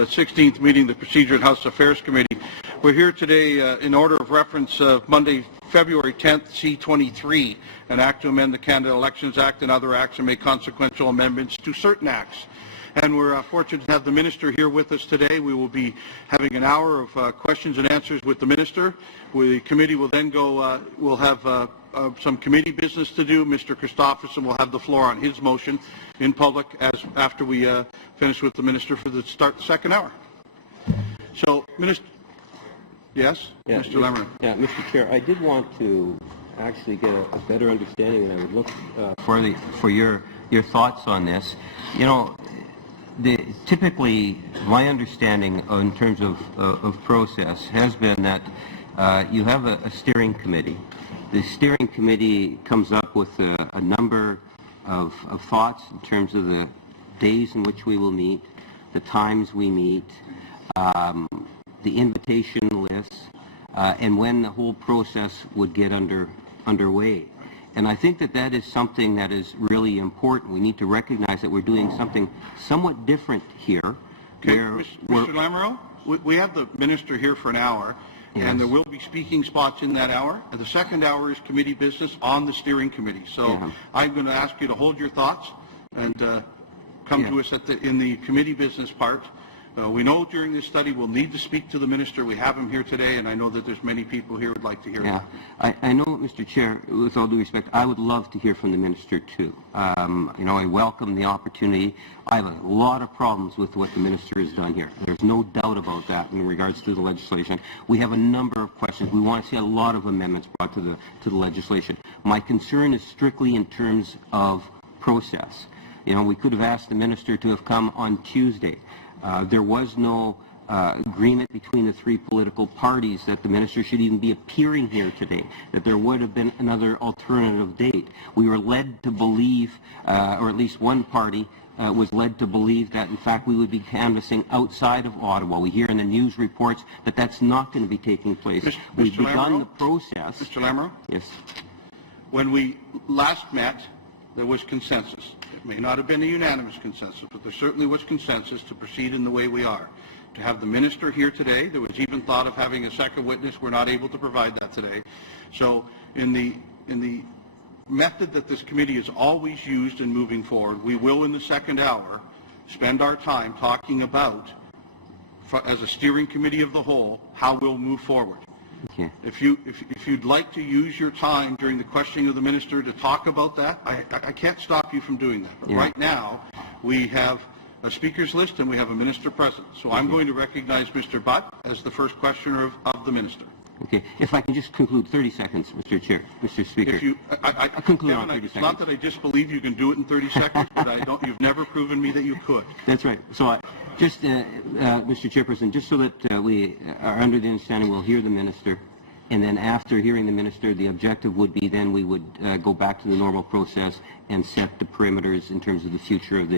the 16th meeting of the Procedure and House Affairs Committee. We're here today in order of reference of Monday, February 10th, C-23, an act to amend the Canada Elections Act and other acts and make consequential amendments to certain acts. And we're fortunate to have the Minister here with us today. We will be having an hour of questions and answers with the Minister. The committee will then go, we'll have some committee business to do. Mr. Christopherson will have the floor on his motion in public after we finish with the Minister for the start the second hour. So, Minister, yes? Yeah, Mr. Lameron. Yeah, Mr. Chair, I did want to actually get a better understanding, and I would look for your thoughts on this. You know, typically, my understanding in terms of process has been that you have a steering committee. The steering committee comes up with a number of thoughts in terms of the days in which we will meet, the times we meet, the invitation lists, and when the whole process would get underway. And I think that is something that is really important. We need to recognize that we're doing something somewhat different here. Okay, Mr. Lameron, we have the Minister here for an hour, yes, and there will be speaking spots in that hour. And the second hour is committee business on the steering committee. So yeah, I'm going to ask you to hold your thoughts and come to us in the committee business part. We know during this study we'll need to speak to the Minister. We have him here today, and I know that there's many people here who would like to hear him. I know, Mr. Chair, with all due respect, I would love to hear from the Minister too. You know, I welcome the opportunity. I have a lot of problems with what the Minister has done here. There's no doubt about that in regards to the legislation. We have a number of questions. We want to see a lot of amendments brought to the legislation. My concern is strictly in terms of process. You know, we could have asked the Minister to have come on Tuesday. There was no agreement between the three political parties that the Minister should even be appearing here today, that there would have been another alternative date. We were led to believe, or at least one party was led to believe that, in fact, we would be canvassing outside of Ottawa. We hear in the news reports that that's not going to be taking place. We've begun the process. Mr. Lameron? Yes. When we last met, there was consensus. It may not have been a unanimous consensus, but there certainly was consensus to proceed in the way we are. To have the Minister here today, there was even thought of having a second witness. We're not able to provide that today. So in the method that this committee has always used in moving forward, we will in the second hour spend our time talking about, as a steering committee of the whole, how we'll move forward. Okay. If you'd like to use your time during the questioning of the Minister to talk about that, I can't stop you from doing that. But right now, we have a speaker's list and we have a Minister present. So I'm going to recognize Mr. Butt as the first questioner of the Minister. Okay. If I can just conclude 30 seconds, Mr. Chair, Mr. Speaker. I'll conclude on 30 seconds. It's not that I disbelieve you can do it in 30 seconds, but you've never proven me that you could. That's right. So just, Mr. Chairperson, just so that we are under the understanding we'll hear the Minister, and then after hearing the Minister, the objective would be then we would go back to the normal process and set the perimeters in terms of the future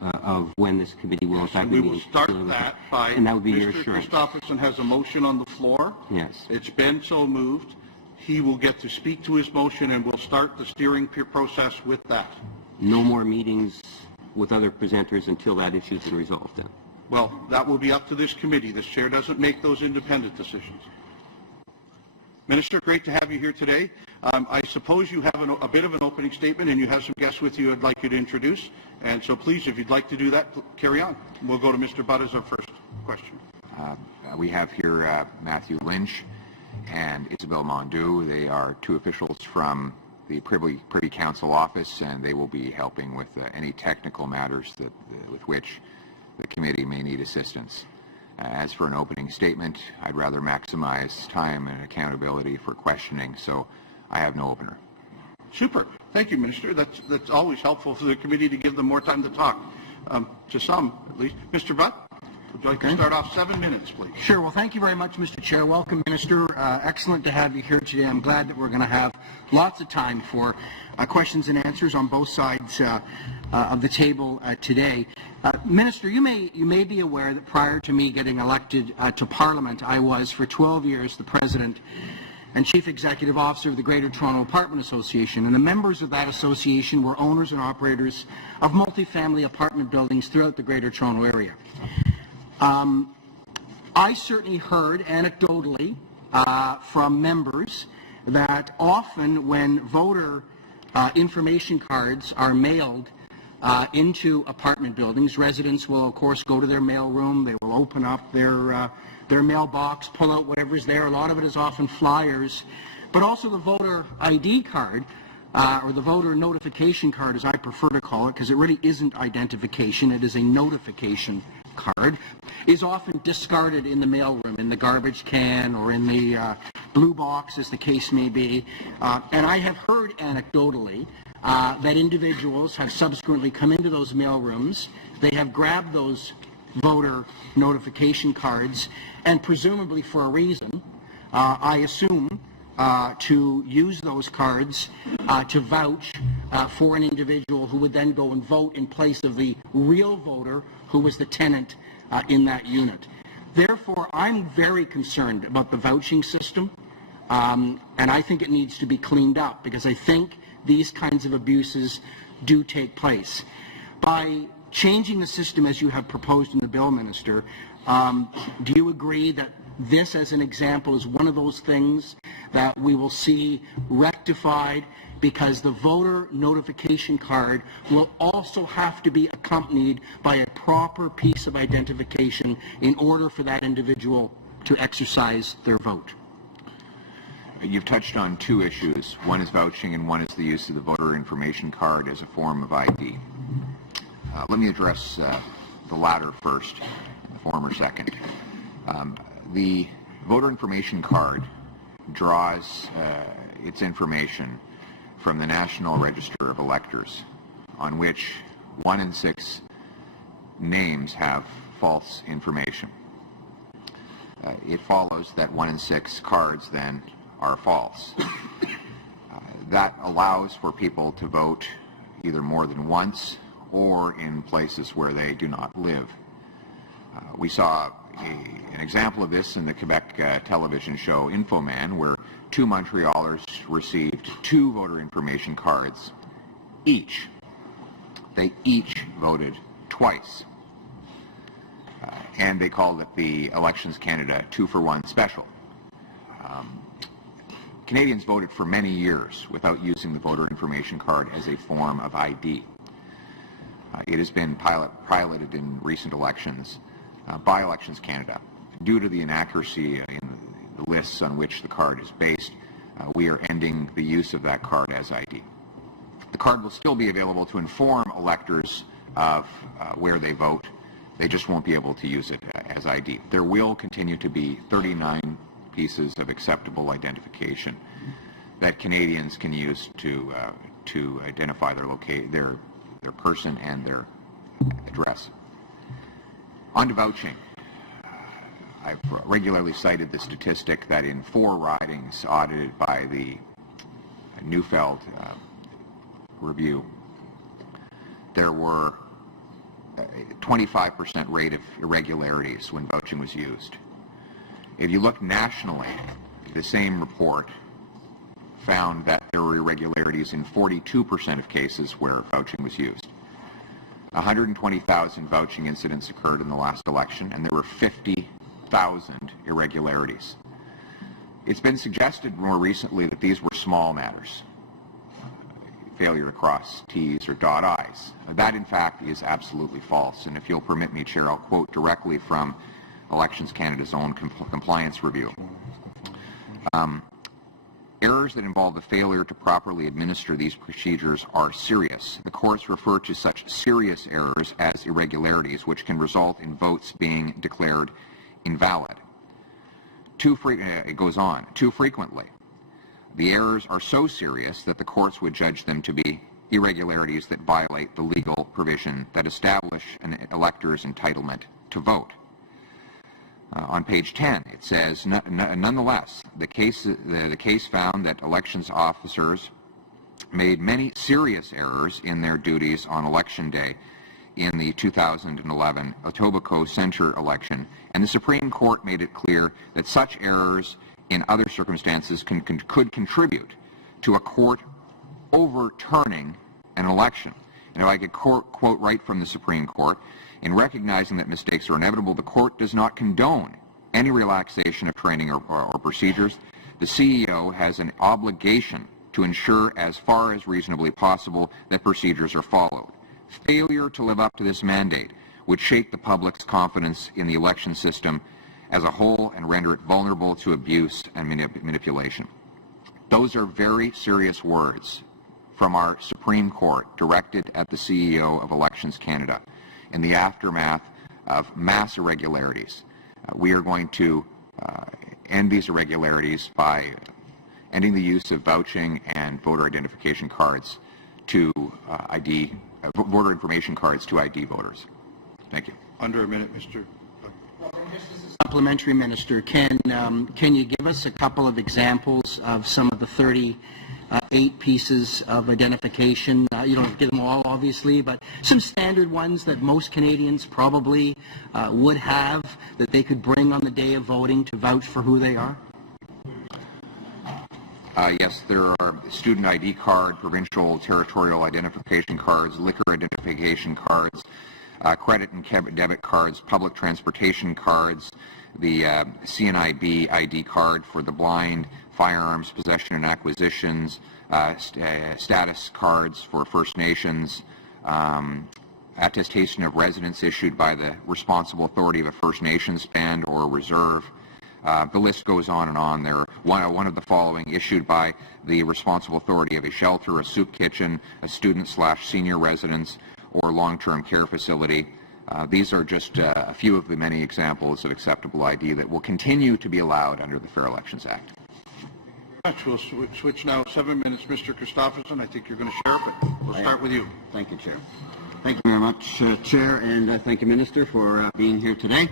of when this committee will in fact be. We will start that by, and that would be your assurance. Mr. Christopherson has a motion on the floor. Yes. It's been so moved. He will get to speak to his motion, and we'll start the steering process with that. No more meetings with other presenters until that issue is resolved then? Well, that will be up to this committee. This chair doesn't make those independent decisions. Minister, great to have you here today. I suppose you have a bit of an opening statement and you have some guests with you I'd like you to introduce. And so please, if you'd like to do that, carry on. We'll go to Mr. Butt as our first question. We have here Matthew Lynch and Isabel Mondeau. They are two officials from the Privy Council office, and they will be helping with any technical matters with which the committee may need assistance. As for an opening statement, I'd rather maximize time and accountability for questioning, so I have no opener. Super. Thank you, Minister. That's always helpful for the committee to give them more time to talk, to some at least. Mr. Butt, would you like to start off 7 minutes, please? Sure. Well, thank you very much, Mr. Chair. Welcome, Minister. Excellent to have you here today. I'm glad that we're going to have lots of time for questions and answers on both sides of the table today. Minister, you may be aware that prior to me getting elected to Parliament, I was for 12 years the President and Chief Executive Officer of the Greater Toronto Apartment Association, and the members of that association were owners and operators of multifamily apartment buildings throughout the Greater Toronto area. I certainly heard anecdotally from members that often when voter information cards are mailed into apartment buildings, residents will of course go to their mail room, they will open up their mailbox, pull out whatever's there. A lot of it is often flyers, but also the voter ID card, or the voter notification card as I prefer to call it, because it really isn't identification, it is a notification card, is often discarded in the mailroom, in the garbage can or in the blue box, as the case may be. And I have heard anecdotally that individuals have subsequently come into those mailrooms, they have grabbed those voter notification cards, and presumably for a reason, I assume, to use those cards to vouch for an individual who would then go and vote in place of the real voter who was the tenant in that unit. Therefore, I'm very concerned about the vouching system, and I think it needs to be cleaned up, because I think these kinds of abuses do take place. By changing the system as you have proposed in the bill, Minister, do you agree that this, as an example, is one of those things that we will see rectified, because the voter notification card will also have to be accompanied by a proper piece of identification in order for that individual to exercise their vote? You've touched on two issues. One is vouching and one is the use of the voter information card as a form of ID. Let me address the latter first, the former second. The voter information card draws its information from the National Register of Electors, on which 1 in 6 names have false information. It follows that 1 in 6 cards then are false. That allows for people to vote either more than once or in places where they do not live. We saw an example of this in the Quebec television show Infoman, where 2 Montrealers received 2 voter information cards each. They each voted twice. And they called it the Elections Canada 2-for-1 special. Canadians voted for many years without using the voter information card as a form of ID. It has been piloted in recent elections by Elections Canada. Due to the inaccuracy in the lists on which the card is based, we are ending the use of that card as ID. The card will still be available to inform electors of where they vote. They just won't be able to use it as ID. There will continue to be 39 pieces of acceptable identification that Canadians can use to identify their person and their address. On to vouching. I've regularly cited the statistic that in 4 ridings audited by the Neufeld review, there were a 25% rate of irregularities when vouching was used. If you look nationally, the same report found that there were irregularities in 42% of cases where vouching was used. 120,000 vouching incidents occurred in the last election, and there were 50,000 irregularities. It's been suggested more recently that these were small matters, failure to cross T's or dot I's. That, in fact, is absolutely false, and if you'll permit me, Chair, I'll quote directly from Elections Canada's own compliance review. Errors that involve the failure to properly administer these procedures are serious. The courts refer to such serious errors as irregularities, which can result in votes being declared invalid. It goes on, too frequently. The errors are so serious that the courts would judge them to be irregularities that violate the legal provision that establish an elector's entitlement to vote. On page 10, it says, nonetheless, the case found that elections officers made many serious errors in their duties on Election Day in the 2011 Etobicoke Centre election, and the Supreme Court made it clear that such errors in other circumstances could contribute to a court overturning an election. And if I could quote right from the Supreme Court, in recognizing that mistakes are inevitable, the court does not condone any relaxation of training or procedures. The CEO has an obligation to ensure, as far as reasonably possible, that procedures are followed. Failure to live up to this mandate would shake the public's confidence in the election system as a whole and render it vulnerable to abuse and manipulation. Those are very serious words from our Supreme Court directed at the CEO of Elections Canada in the aftermath of mass irregularities. We are going to end these irregularities by ending the use of vouching and voter identification cards to voter information cards to ID voters. Thank you. Under a minute, Mr. Supplementary, Minister, can you give us a couple of examples of some of the 38 pieces of identification? You don't get them all, obviously, but some standard ones that most Canadians probably would have that they could bring on the day of voting to vouch for who they are? Yes, there are student ID card, provincial, territorial identification cards, liquor identification cards, credit and debit cards, public transportation cards, the CNIB ID card for the blind, firearms possession and acquisitions, status cards for First Nations, attestation of residence issued by the responsible authority of a First Nations band or reserve. The list goes on and on. There are one of the following issued by the responsible authority of a shelter, a soup kitchen, a student/senior residence, or long-term care facility. These are just a few of the many examples of acceptable ID that will continue to be allowed under the Fair Elections Act. We'll switch now 7 minutes. Mr. Christopherson, I think you're going to share, but we'll start with you. Thank you, Chair. Thank you very much, Chair, and thank you, Minister, for being here today.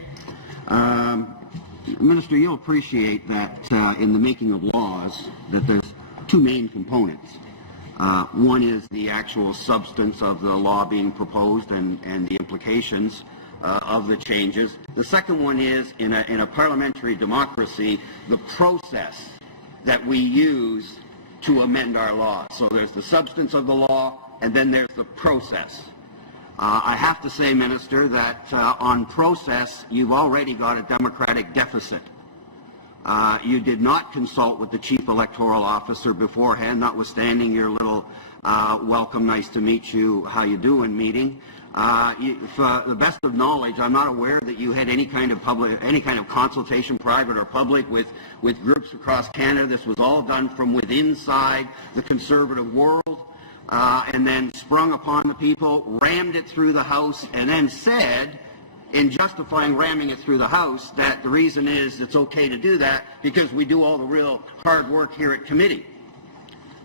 Minister, you'll appreciate that in the making of laws that there's two main components. One is the actual substance of the law being proposed and the implications of the changes. The second one is, in a parliamentary democracy, the process that we use to amend our law. So there's the substance of the law, and then there's the process. I have to say, Minister, that on process, you've already got a democratic deficit. You did not consult with the Chief Electoral Officer beforehand, notwithstanding your little welcome, nice to meet you, how you doing meeting. For the best of knowledge, I'm not aware that you had any kind of consultation, private or public, with groups across Canada. This was all done from within inside the Conservative world. And then sprung upon the people, rammed it through the House, and then said, in justifying ramming it through the House, that the reason is it's okay to do that because we do all the real hard work here at committee.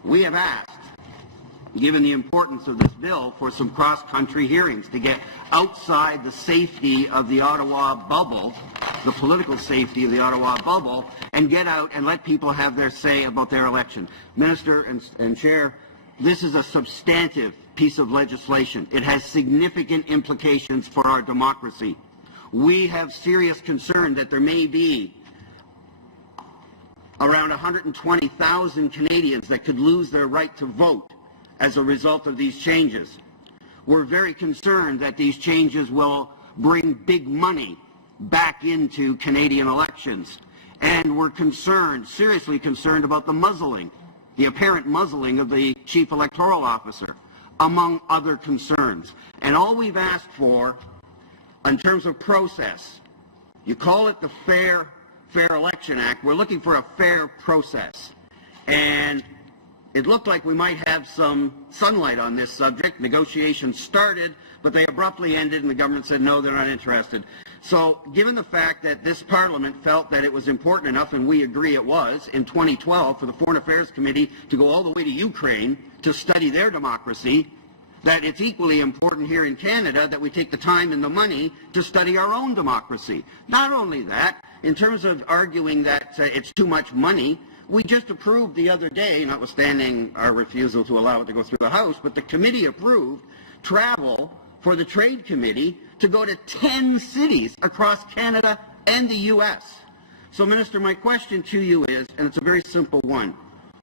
We have asked, given the importance of this bill, for some cross-country hearings to get outside the safety of the Ottawa bubble, the political safety of the Ottawa bubble, and get out and let people have their say about their election. Minister and Chair, this is a substantive piece of legislation. It has significant implications for our democracy. We have serious concern that there may be around 120,000 Canadians that could lose their right to vote as a result of these changes. We're very concerned that these changes will bring big money back into Canadian elections. And we're concerned, seriously concerned, about the muzzling, the apparent muzzling of the Chief Electoral Officer, among other concerns. And all we've asked for, in terms of process, you call it the Fair Election Act, we're looking for a fair process. And it looked like we might have some sunlight on this subject. Negotiations started, but they abruptly ended, and the government said, no, they're not interested. So, given the fact that this Parliament felt that it was important enough, and we agree it was, in 2012, for the Foreign Affairs Committee to go all the way to Ukraine to study their democracy, that it's equally important here in Canada that we take the time and the money to study our own democracy. Not only that, in terms of arguing that it's too much money, we just approved the other day, notwithstanding our refusal to allow it to go through the House, but the committee approved travel for the Trade Committee to go to 10 cities across Canada and the U.S. So, Minister, my question to you is, and it's a very simple one,